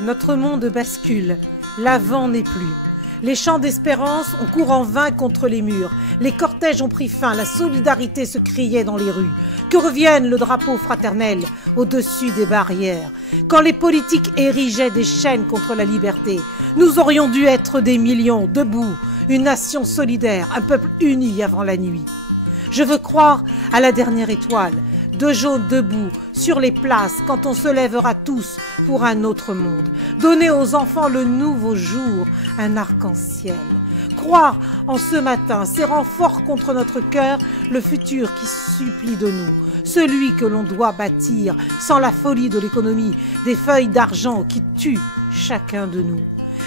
Notre monde bascule, l'avant n'est plus. Les chants d'espérance, on court en vain contre les murs. Les cortèges ont pris fin, la solidarité se criait dans les rues. Que revienne le drapeau fraternel au-dessus des barrières. Quand les politiques érigeaient des chaînes contre la liberté, nous aurions dû être des millions, debout, une nation solidaire, un peuple uni avant la nuit. Je veux croire à la dernière étoile, de jaune debout, sur les places, quand on se lèvera tous pour un autre monde. Donner aux enfants le nouveau jour, un arc-en-ciel. Croire en ce matin, serrant fort contre notre cœur le futur qui supplie de nous. Celui que l'on doit bâtir sans la folie de l'économie, des feuilles d'argent qui tuent chacun de nous.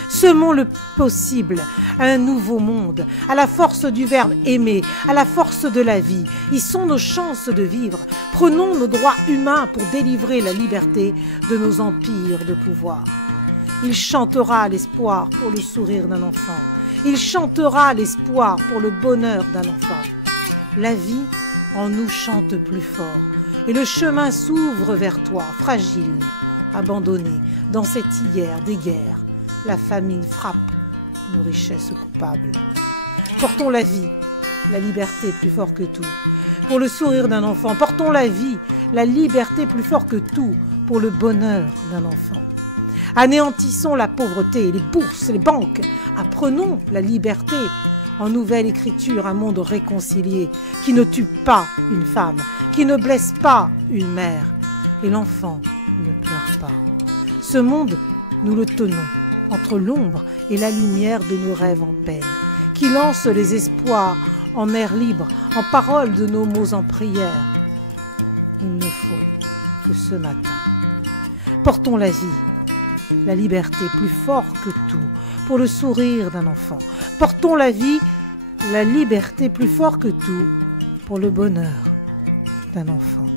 Semons le possible, un nouveau monde, à la force du verbe aimer, à la force de la vie. Y sont nos chances de vivre. Prenons nos droits humains pour délivrer la liberté de nos empires de pouvoir. Il chantera l'espoir pour le sourire d'un enfant. Il chantera l'espoir pour le bonheur d'un enfant. La vie en nous chante plus fort, et le chemin s'ouvre vers toi, fragile, abandonné dans cet hier des guerres. La famine frappe nos richesses coupables. Portons la vie, la liberté plus fort que tout, pour le sourire d'un enfant. Portons la vie, la liberté plus fort que tout, pour le bonheur d'un enfant. Anéantissons la pauvreté, les bourses, les banques. Apprenons la liberté. En nouvelle écriture, un monde réconcilié, qui ne tue pas une femme, qui ne blesse pas une mère. Et l'enfant ne pleure pas. Ce monde, nous le tenons entre l'ombre et la lumière de nos rêves en peine, qui lance les espoirs en air libre, en paroles de nos mots en prière. Il ne faut que ce matin. Portons la vie, la liberté plus fort que tout, pour le sourire d'un enfant. Portons la vie, la liberté plus fort que tout, pour le bonheur d'un enfant.